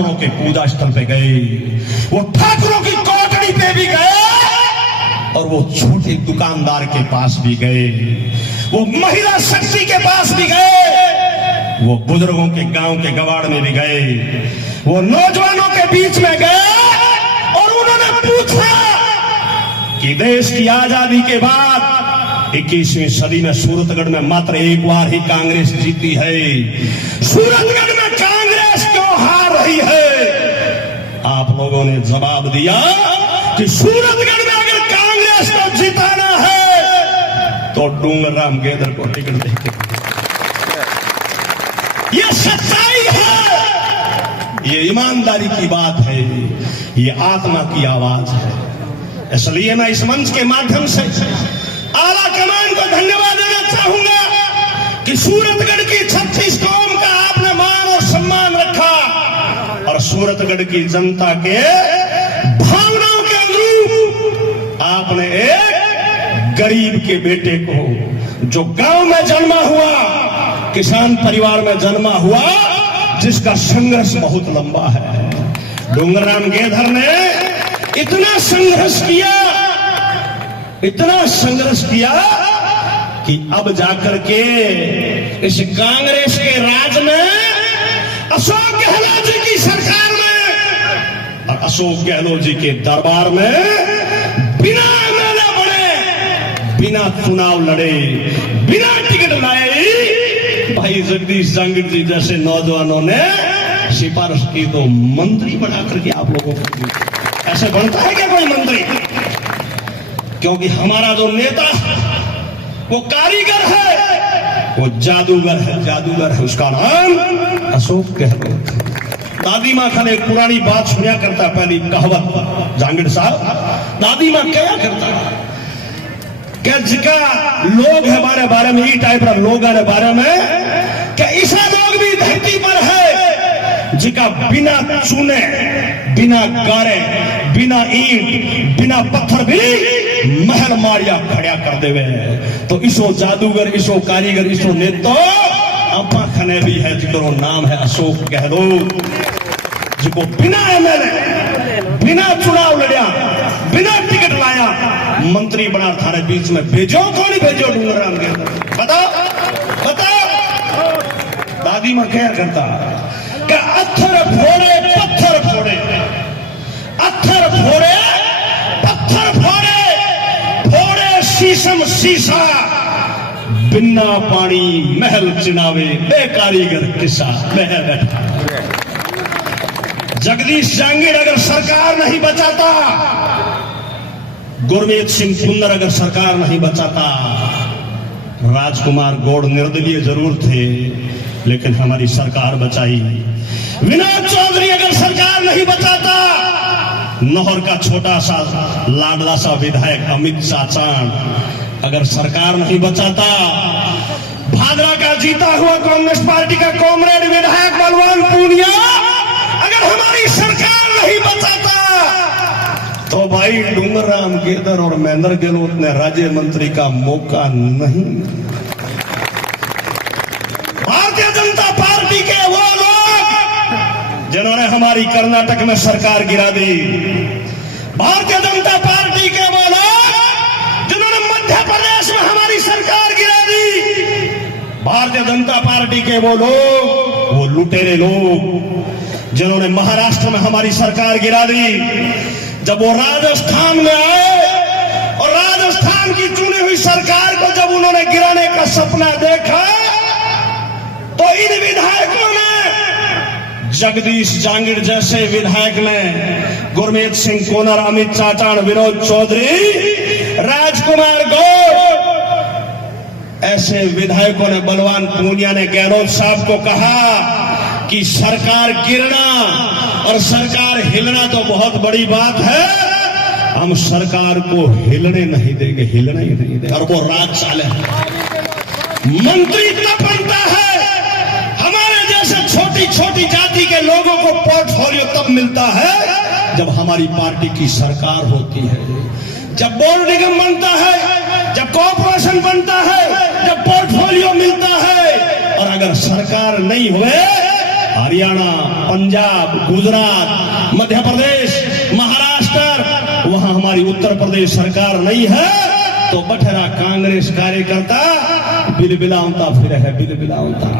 ब्राह्मणों के पूजा स्थल पे गए, वो ठाकुरों की कोठड़ी पे भी गए, और वो छोटे दुकानदार के पास भी गए, वो महिला शक्ति के पास भी गए, वो बुजुर्गों के गांव के गवाड़ में भी गए, वो नौजवानों के बीच में गए, और उन्होंने पूछा कि देश की आजादी के बाद 21वीं सदी में सूरतगढ़ में मात्र एक बार ही कांग्रेस जीती है, सूरतगढ़ में कांग्रेस क्यों हार रही है? आप लोगों ने जवाब दिया कि सूरतगढ़ में अगर कांग्रेस को जिताना है तो डूंगरराम गेदर को टिकट देंगे। ये सच्चाई है, ये ईमानदारी की बात है, ये आत्मा की आवाज है। इसलिए मैं इस मंच के माध्यम से आला कमान को धन्यवाद देना चाहूंगा कि सूरतगढ़ की 36 कौम का आपने मान और सम्मान रखा, और सूरतगढ़ की जनता के भावनाओं के अनुरूप आपने एक गरीब के बेटे को, जो गांव में जन्मा हुआ, किसान परिवार में जन्मा हुआ, जिसका संघर्ष बहुत लंबा है, डूंगरराम गेदर ने इतना संघर्ष किया, इतना संघर्ष किया कि अब जाकर के इस कांग्रेस के राज में, अशोक गहलोत जी की सरकार में और अशोक गहलोत जी के दरबार में बिना एमएलए बने, बिना चुनाव लड़े, बिना टिकट लाए, भाई जगदीश जांगिड़ जी जैसे नौजवानों ने सिफारिश की तो मंत्री बना करके आप लोगों को। ऐसे बनता है क्या कोई मंत्री? क्योंकि हमारा जो नेता वो कारीगर है, वो जादूगर है, जादूगर है, उसका नाम अशोक गहलोत। दादी माँ खाने एक पुरानी बात सुनिया करता, पहली कहावत जांगिड़ साहब, दादी माँ क्या करता क्या जिका लोग है बारे बारे में, ई टाइप का लोग है बारे में, क्या ऐसा लोग भी धरती पर है जिका बिना चूने, बिना गारे, बिना ईंट, बिना पत्थर भी महल मारिया खड़ा कर देवे। तो इसो जादूगर, इसो कारीगर, इसो नेतो अपा खने भी है, जिको नाम है अशोक गहलोत, जिको बिना एमएलए, बिना चुनाव लड़िया, बिना टिकट लाया मंत्री बना थारे बीच में भेजो, कौन भेजो? डूंगरराम गेदर। बताओ बताओ, दादी मां क्या करता? क्या अत्थर फोड़े पत्थर फोड़े, अत्थर फोड़े पत्थर फोड़े, फोड़े शीशम शीशा, बिना पानी महल चिनावे, बेकारीगर किस्सा बह बैठा। जगदीश जांगिड़ अगर सरकार नहीं बचाता, गुरमीत सिंह सुंदर अगर सरकार नहीं बचाता, राजकुमार गौड़ निर्दलीय जरूर थे लेकिन हमारी सरकार बचाई, विनोद चौधरी अगर सरकार नहीं बचाता, नौहर का छोटा सा लाडला सा विधायक अमित चाचान अगर सरकार नहीं बचाता, भादरा का जीता हुआ कांग्रेस पार्टी का कॉमरेड विधायक बलवान पूनिया अगर हमारी सरकार नहीं बचाता, तो भाई डूंगरराम गेदर और महेंद्र गहलोत ने राज्य मंत्री का मौका नहीं। भारतीय जनता पार्टी के वो लोग जिन्होंने हमारी कर्नाटक में सरकार गिरा दी, भारतीय जनता पार्टी के वो लोग जिन्होंने मध्य प्रदेश में हमारी सरकार गिरा दी, भारतीय जनता पार्टी के वो लोग, वो लुटेरे लोग जिन्होंने महाराष्ट्र में हमारी सरकार गिरा दी, जब वो राजस्थान में आए और राजस्थान की चुनी हुई सरकार को जब उन्होंने गिराने का सपना देखा, तो इन विधायकों ने, जगदीश जांगिड़ जैसे विधायक ने, गुरमीत सिंह कोनर, अमित चाचान, विनोद चौधरी, राजकुमार गौड़, ऐसे विधायकों ने, बलवान पूनिया ने गहलोत साहब को कहा कि सरकार गिरना और सरकार हिलना तो बहुत बड़ी बात है, हम सरकार को हिलने नहीं देंगे, हिलने ही नहीं देंगे, और वो राज चाले। मंत्री तब बनता है, हमारे जैसे छोटी छोटी जाति के लोगों को पोर्टफोलियो तब मिलता है जब हमारी पार्टी की सरकार होती है, जब बोर्ड निगम बनता है, जब कॉर्पोरेशन बनता है, जब पोर्टफोलियो मिलता है। और अगर सरकार नहीं हुए हरियाणा, पंजाब, गुजरात, मध्य प्रदेश, महाराष्ट्र, वहां हमारी उत्तर प्रदेश सरकार नहीं है तो बठेरा कांग्रेस कार्यकर्ता बिलबिलावता फिर है, बिलबिलावता।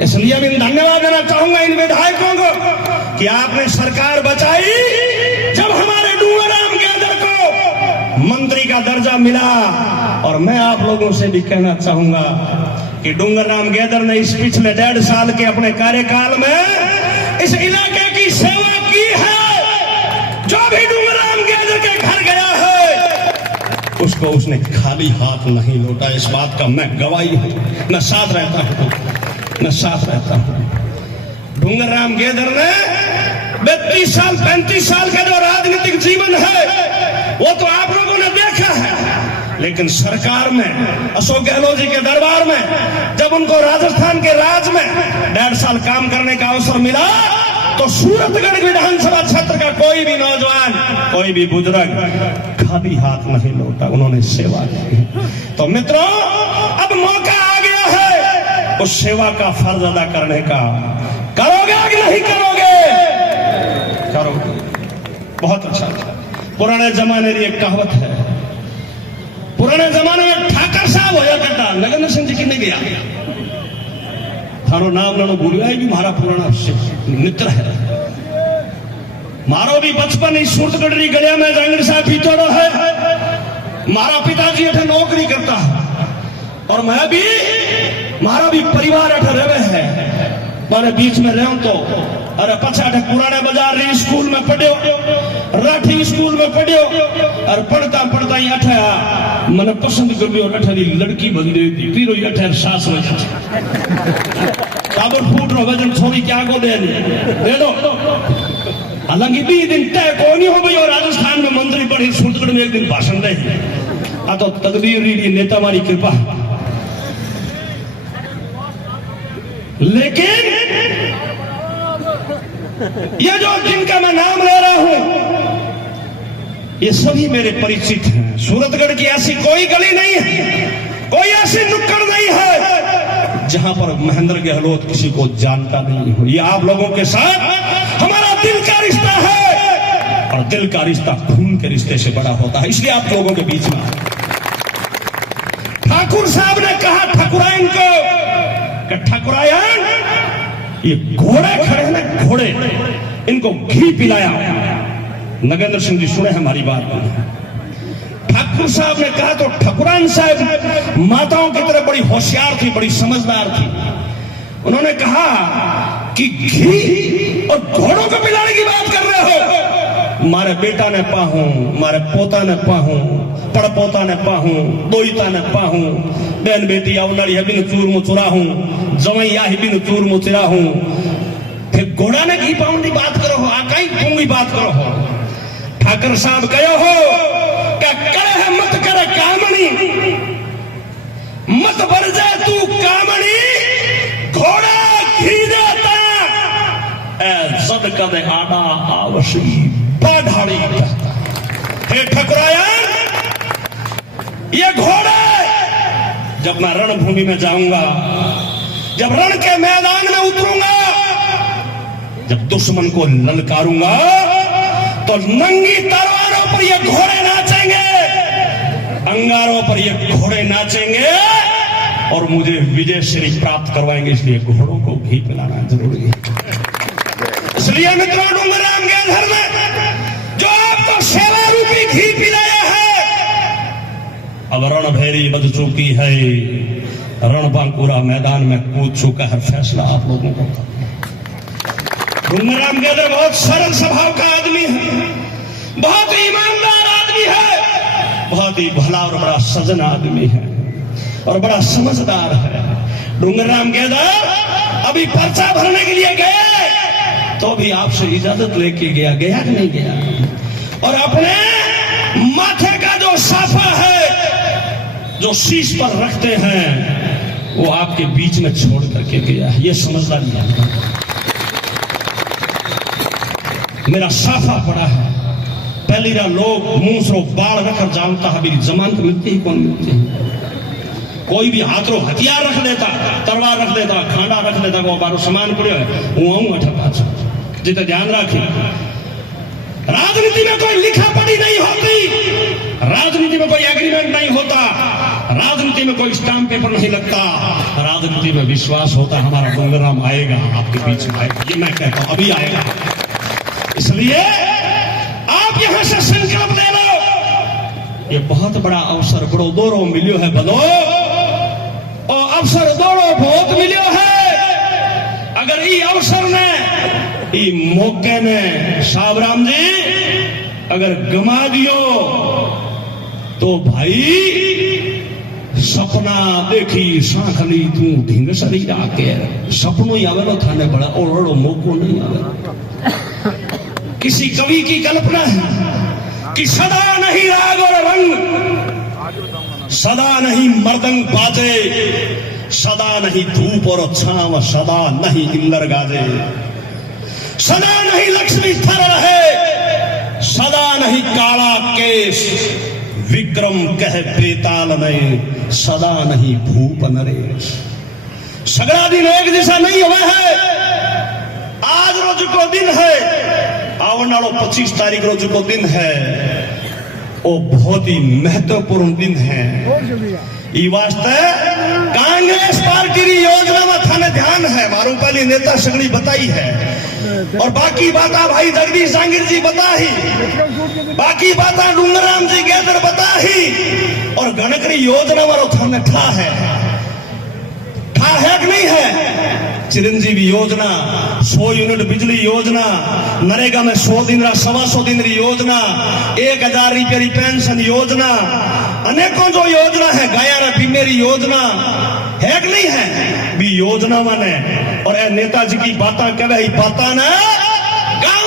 इसलिए मैं धन्यवाद देना चाहूंगा इन विधायकों को कि आपने सरकार बचाई। जब हमारे डूंगरराम गेदर को मंत्री का दर्जा मिला, और मैं आप लोगों से भी कहना चाहूंगा कि डूंगरराम गेदर ने इस पिछले 1.5 साल के अपने कार्यकाल में इस इलाके की सेवा की है। जो भी डूंगरराम गेदर के घर गया है उसको उसने खाली हाथ नहीं लौटा। इस बात का मैं गवाही हूं, मैं साथ रहता हूं, मैं साथ रहता हूं। डूंगरराम गेदर ने 32 साल 35 साल का जो राजनीतिक जीवन है वो तो आप लोगों ने देखा है, लेकिन सरकार में अशोक गहलोत जी के दरबार में जब उनको राजस्थान के राज में 1.5 साल काम करने का अवसर मिला तो सूरतगढ़ विधानसभा क्षेत्र का कोई भी नौजवान, कोई भी बुजुर्ग खाली हाथ नहीं लौटा, उन्होंने सेवा की। तो मित्रों, अब मौका आ गया है उस सेवा का फर्ज अदा करने का। करोगे कि नहीं करोगे? करोगे। बहुत अच्छा। पुराने जमाने की एक कहावत है, पुराने जमाने में ठाकर साहब होया करता, नगेंद्र सिंह जी की नहीं गया थारो नाम नानो भूलिया भी मारा पुराना मित्र है। मारो भी बचपन इस सूरतगढ़ री गलिया में जांगड़ साहब बीतोड़ो है। मारा पिताजी अठे नौकरी करता है और मैं भी, मारा भी परिवार अठे रहे है। मारे बीच में रहूं तो अरे पछा अठे पुराने बाजार री स्कूल में पढ़ियो, राठी स्कूल में पढ़ियो, और पढ़ता पढ़ता ही अठे मैंने पसंद कर लियो, अठे री लड़की बन गई थी, फिर वही अठे सास में काबर फूट रो वजन छोरी क्या को दे दो। हालांकि भी दिन तय को नहीं हो गई और राजस्थान में मंत्री पढ़ी, सूरतगढ़ में एक दिन भाषण दे। आ तो तकदीर री नेता मारी कृपा। लेकिन ये जो जिनका मैं नाम ले रहा हूं ये सभी मेरे परिचित हैं। सूरतगढ़ की ऐसी कोई गली नहीं है, कोई ऐसी नुक्कड़ नहीं है जहां पर महेंद्र गहलोत किसी को जानता नहीं हो। ये आप लोगों के साथ हमारा दिल का रिश्ता है और दिल का रिश्ता खून के रिश्ते से बड़ा होता है, इसलिए आप लोगों के बीच में। ठाकुर साहब ने कहा ठाकुरायन को कि ठाकुरायन ये घोड़े खड़े हैं ना, घोड़े, इनको घी पिलाया। नगेंद्र सिंह जी सुने हमारी बात। ठाकुर साहब ने कहा तो ठाकुरान साहब माताओं की तरह बड़ी होशियार थी, बड़ी समझदार थी। उन्होंने कहा कि घी और घोड़ों को पिलाने की बात कर रहे हो। मारे बेटा ने पाहूं, मारे पोता ने पाहूं, पड़पोता ने पाहूं, दोईता ने पाहूं, बहन बेटी आवनाड़ी है बिन चूर मु चुराहूं, जवैया ही बिन चूर मु चिराहूं। फिर घोड़ा ने घी पाउन की बात करो हो, आकाई पूंगी बात करो हो। ठाकर साहब कहो हो क्या करे है मत करे कामणी, मत भर जाए तू कामणी, घोड़ा घी देता ए सद कदे आड़ा आवशी बाढ़ाड़ी। हे ठकुरायन, ये घोड़े जब मैं रणभूमि में जाऊंगा, जब रण के मैदान में उतरूंगा, जब दुश्मन को ललकारूंगा तो नंगी तलवारों पर ये घोड़े नाचेंगे, अंगारों पर ये घोड़े नाचेंगे और मुझे विजय श्री प्राप्त करवाएंगे। इसलिए घोड़ों को घी पिलाना जरूरी है। इसलिए मित्रों, डूंगरराम गेदर ने जो आपको सेवा रूपी घी पिलाया है, अब रणभेरी बज चुकी है, रणबांकुरा मैदान में कूद चुका है। फैसला आप लोगों को। डूंगरराम गेदर बहुत सरल स्वभाव का आदमी है, बहुत ईमानदार आदमी है, बहुत ही भला और बड़ा सज्जन आदमी है और बड़ा समझदार है। डूंगरराम गेदर अभी पर्चा भरने के लिए गए तो भी आपसे इजाजत लेके गया, गया कि नहीं गया? और अपने माथे का जो साफा है, जो शीश पर रखते हैं, वो आपके बीच में छोड़ करके गया है। ये समझदारी है। मेरा साफा पड़ा है, पहली बार लोग मुंह से बाढ़ रखकर जानता है, मेरी जमानत मिलती ही कौन मिलती है। कोई भी हाथ रो हथियार रख देता, तलवार रख देता, खांडा रख देता, वो बारो सामान पड़े हूँ आऊँ अठ पाछो। जिते ध्यान रखी, राजनीति में कोई लिखा पढ़ी नहीं होती, राजनीति में कोई एग्रीमेंट नहीं होता, राजनीति में कोई स्टाम्प पेपर नहीं लगता, राजनीति में विश्वास होता। हमारा डूंगरराम आएगा, आपके बीच में आएगा, ये मैं कहता हूं, अभी आएगा। इसलिए आप यहां से संकल्प ले लो, ये बहुत बड़ा अवसर बड़ो दोरो मिलियो है बलो, और अवसर दोरो बहुत मिलियो है। अगर ये अवसर ने, ये मौके ने साबराम जी अगर गमा दियो तो भाई सपना देखी सांखली तू ढींग सरी आके सपनों ही आवे थाने बड़ा ओड़ो मौको नहीं आवे। किसी कवि की कल्पना है कि सदा नहीं राग और रंग, सदा नहीं मर्दंग बाजे, सदा नहीं धूप और छांव, सदा नहीं इंदर गाजे, सदा नहीं लक्ष्मी थर रहे, सदा नहीं काला केश, विक्रम कह बेताल में, सदा नहीं भूप नरेश। सगड़ा दिन एक जैसा नहीं हुआ है। आज रोज को दिन है, आवण वालों 25 तारीख रोज को दिन है, वो बहुत ही महत्वपूर्ण दिन है। ई वास्ते कांग्रेस पार्टी की योजना में थाने ध्यान है, मारू पहली नेता सगड़ी बताई है, और बाकी बाता भाई जगदीश जांगीर जी बता ही, बाकी बाता डूंगरराम जी गेदर बता ही, और गणकरी योजना वालों थाने ठा है कि नहीं है। चिरंजीवी योजना, 100 यूनिट बिजली योजना, नरेगा में 100 दिन 125 दिन योजना, 1000 रुपये पेंशन योजना, अनेकों जो योजना है, गाया बीमेरी योजना है कि नहीं है। भी योजना माने और नेताजी की बातें कह रही बात ने गाँव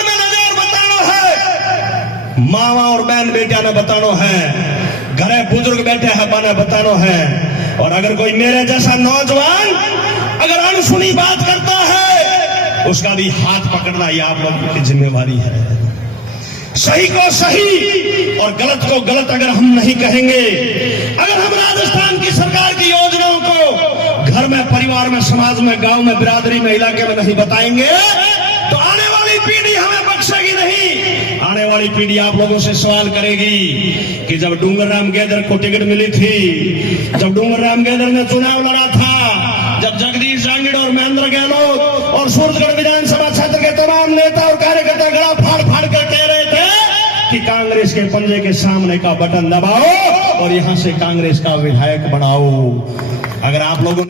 में नजर बताना है, मावा और बहन बेटिया ने बताना है, घरे बुजुर्ग बैठे हैं बने बताना है। और अगर कोई मेरे जैसा नौजवान अगर अनसुनी बात करता है, उसका भी हाथ पकड़ना ये आप लोगों की जिम्मेवारी है। सही को सही और गलत को गलत अगर हम नहीं कहेंगे, अगर हम राजस्थान की सरकार की योजनाओं को घर में, परिवार में, समाज में, गांव में, बिरादरी में, इलाके में नहीं बताएंगे, तो आने वाली पीढ़ी हमें बख्शेगी नहीं। आने वाली पीढ़ी आप लोगों से सवाल करेगी कि जब डूंगरराम गेदर को टिकट मिली थी, जब डूंगरराम गेदर ने चुनाव लड़ा था, जब जगदीश जांगीर और महेंद्र गहलोत और सूरजगढ़ विधानसभा क्षेत्र के तमाम नेता और कार्यकर्ता गला फाड़ फाड़ कर कह रहे थे कि कांग्रेस के पंजे के सामने का बटन दबाओ और यहां से कांग्रेस का विधायक बनाओ। अगर आप लोगों